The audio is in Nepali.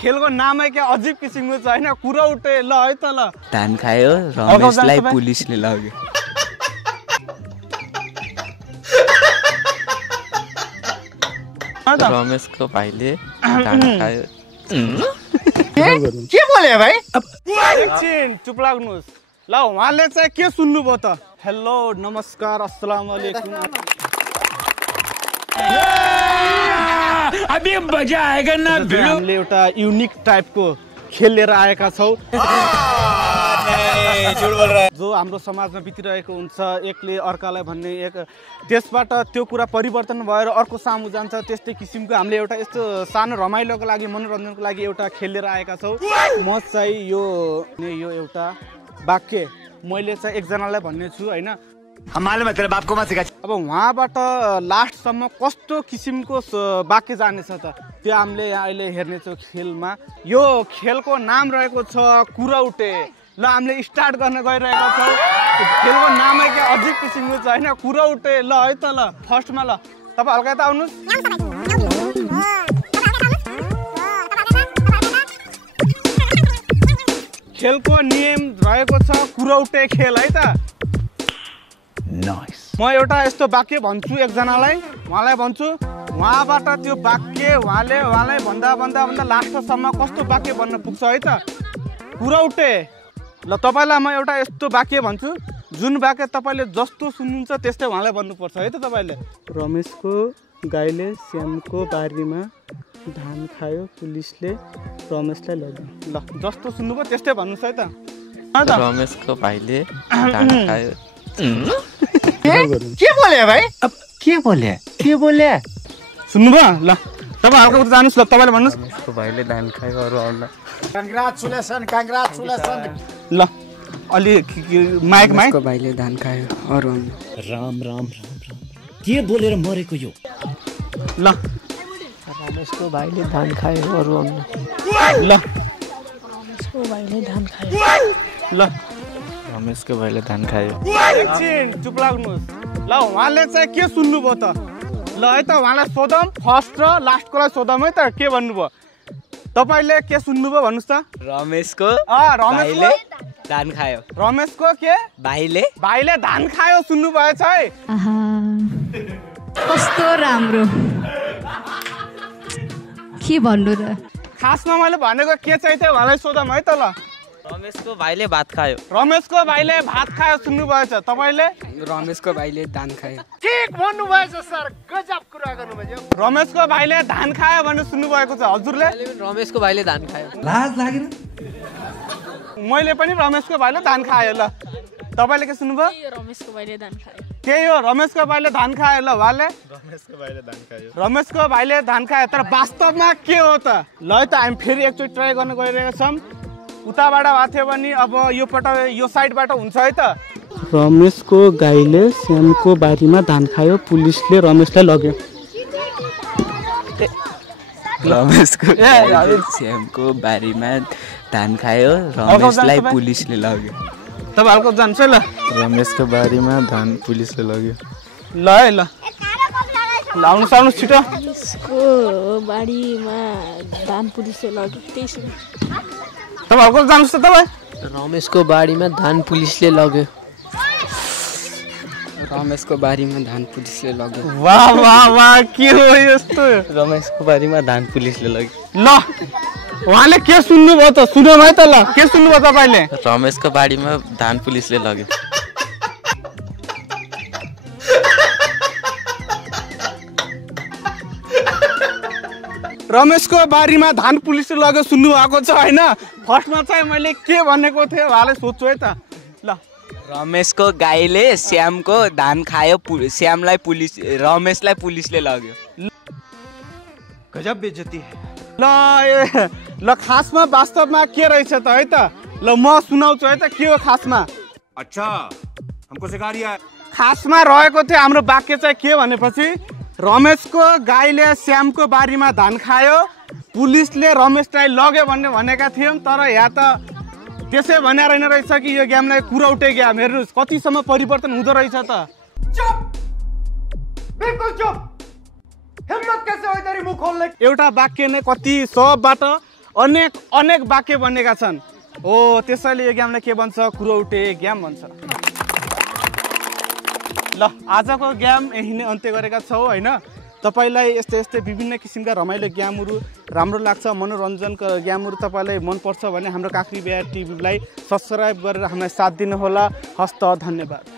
खेलको नामै के अजीब किसिमको छ हैन कुरा उठे ल है त ल धान खायो रमेशलाई पुलिसले लग्यो रमेशको भाइले धान खायो के बोले भाइ एकछिन चुप लाग्नुस् ल उहाँले चाहिँ के सुन्नुभयो त हेलो नमस्कार अस्सलाम वालेकुम अभी मजा आएगा ना हामीले एउटा युनिक टाइपको खेल लिएर आएका छौं जो हाम्रो समाजमा बितिरहेको हुन्छ एकले अर्कालाई भन्ने एक त्यसबाट त्यो कुरा परिवर्तन भएर अर्को सामु जान्छ त्यस्तै किसिमको हामीले एउटा यस्तो सानो रमाइलोको लागि मनोरञ्जनको लागि एउटा खेल लिएर आएका छौं म चाहिँ यो एउटा वाक्य मैले चाहिँ एकजनालाई भन्ने छु हैन मालूम है तेरे बाप को मत सिखा अब वहाँबाट लास्टसम्म कस्तो किसिमको वाक्य जानेछ त त्यो हामीले अहिले हेर्नेछौँ खेलमा यो खेलको नाम रहेको छ कुरा उठे ल हामीले स्टार्ट गर्न गइरहेका छौँ खेलको नामै के अजीब किसिमको छ हैन कुरा उठे ल है त ल फर्स्टमा ल तपाईं हल्का त आउनुस् खेलको नियम रहेको छ कुरा उठे खेल है त नाइस म एउटा यस्तो वाक्य भन्छु एकजनालाई उहाँलाई भन्छु उहाँबाट त्यो वाक्य उहाँलाई भन्दा लास्टसम्म कस्तो वाक्य भन्न पुग्छ है त कुरा उठे ल तपाईलाई म एउटा यस्तो वाक्य भन्छु जुन वाक्य तपाईले जस्तो सुन्नुहुन्छ त्यस्तै उहाँलाई भन्नुपर्छ है त तपाईले रमेशको गाईले श्यामको बारीमा धान खायो पुलिसले रमेशलाई लग्यो ल जस्तो सुन्नुभयो त्यस्तै भन्नुस् है त रमेशको भाइले धान खायो के बोले भाइ अब के बोले सुन्नुभयो ल तपाईं हल्का उता जानुस् ल तपाईले भन्नुस् रमेशको भाइले धान खायो अरु आउला कांग्रेचुलेसन ल अलि माइक रमेशको भाइले धान खायो अरु आउला राम के बोलेर मरेको यो ल रमेशको भाइले धान खायो अरु आउला ल रमेशको भाइले धान खायो ल रमेशको भाइले धान खायो एकछिन चुप लाग्नुस् ल उहाँले चाहिँ के सुन्नुभयो त ल है त उहाँलाई सोधौँ फर्स्ट र लास्टकोलाई सोधौँ है त के भन्नुभयो तपाईले के सुन्नुभयो भन्नुस् त रमेशको रमेशले धान खायो रमेशको के भाइले धान खायो सुन्नुभयो है कस्तो राम्रो के भन्नु र खासमा मैले भनेको के चाहिँ थियो उहाँलाई सोधौँ है त ल रमेशको भाइले भात खायो सुन्नुभएछ तपाईले रमेशको भाइले धान खायो ठीक भन्नुभएछ सर गजब कुरा गर्नुभयो रमेशको भाइले धान खायो भनेर सुन्नुभएको छ हजुरले रमेशको भाइले धान खायो लाज लागेन मैले पनि रमेशको भाइले धान खायो ल तपाईले के सुन्नुभयो रमेशको भाइले धान खायो के हो रमेशको भाइले धान खायो ल उहाँले रमेशको भाइले धान खायो तर वास्तवमा के हो त ल है त हामी फेरि एकचोटि ट्राई गर्न गइरहेका छौँ उताबाट भएको थियो भने अब यो साइडबाट हुन्छ है त रमेशको गाईले श्यामको बारीमा धान खायो पुलिसले रमेशलाई लग्यो रमेशको गाईले श्यामको बारीमा धान खायो रमेशलाई पुलिसले लग्यो तपाईँ हल्का जान्छ ल रमेशको बारीमा धान पुलिसले लग्यो ल है ल आउनुहोस् छिटो रमेशको बारीमा धान पुलिसले लग्यो त्यही सुन तपाईँ हल्का जानुहोस् त तपाईँ रमेशको बारीमा धान पुलिसले लग्यो रमेशको बारीमा धान पुलिसले लग्यो वाह के हो यस्तो रमेशको बारीमा धान पुलिसले लग्यो ल उहाँले के सुन्नुभयो त सुनौँ है त ल के सुन्नुभयो तपाईले रमेशको बारीमा धान पुलिसले लग्यो रमेशको बारीमा धान पुलिसले लग्यो सुन्नु भएको छ हैन फर्स्टमा चाहिँ मैले के भनेको थिएँ उहाँले सोध्छु है त ल रमेशको गाईले श्यामको धान खायो रमेशलाई पुलिसले लग्यो गजब बेइज्जती ल खासमा वास्तवमा के रहेछ त है त ल म सुनाउँछु है त के हो खासमा अच्छा हमको सिखा रिया है खासमा रहेको थियो हाम्रो वाक्य चाहिँ के भनेपछि रमेशको गाईले श्यामको बारीमा धान खायो पुलिसले रमेशलाई लग्यो भन्ने भनेका थियौँ तर यहाँ त त्यसै भने रहेन रहेछ कि यो गेमलाई कुरा उठे गेम हेर्नुहोस् कतिसम्म परिवर्तन हुँदो रहेछ त चुप बिल्कुल चुप हिम्मत कैसे हो तेरी मुख खोल्ने एउटा वाक्य नै कति सबबाट अनेक अनेक वाक्य बनेका छन् हो त्यसैले यो गेमलाई के भन्छ कुरौटे गेम भन्छ ल आजको गेम यही नै अन्त्य गरेका छौँ हैन तपाईलाई यस्तै विभिन्न किसिमका रमाइलो गेमहरू राम्रो लाग्छ मनोरञ्जनका गेमहरू तपाईलाई मन पर्छ भने हाम्रो काँक्री बिहार टिभीलाई सब्स्क्राइब गरेर हामीलाई साथ दिनुहोला हस्त धन्यवाद